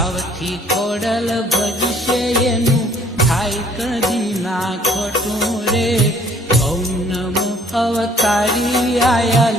ભાવથી ખોડલ ભજશે એનું થાય કદી ના ખોટું રે. ઓમ નમો અવતારી આયલ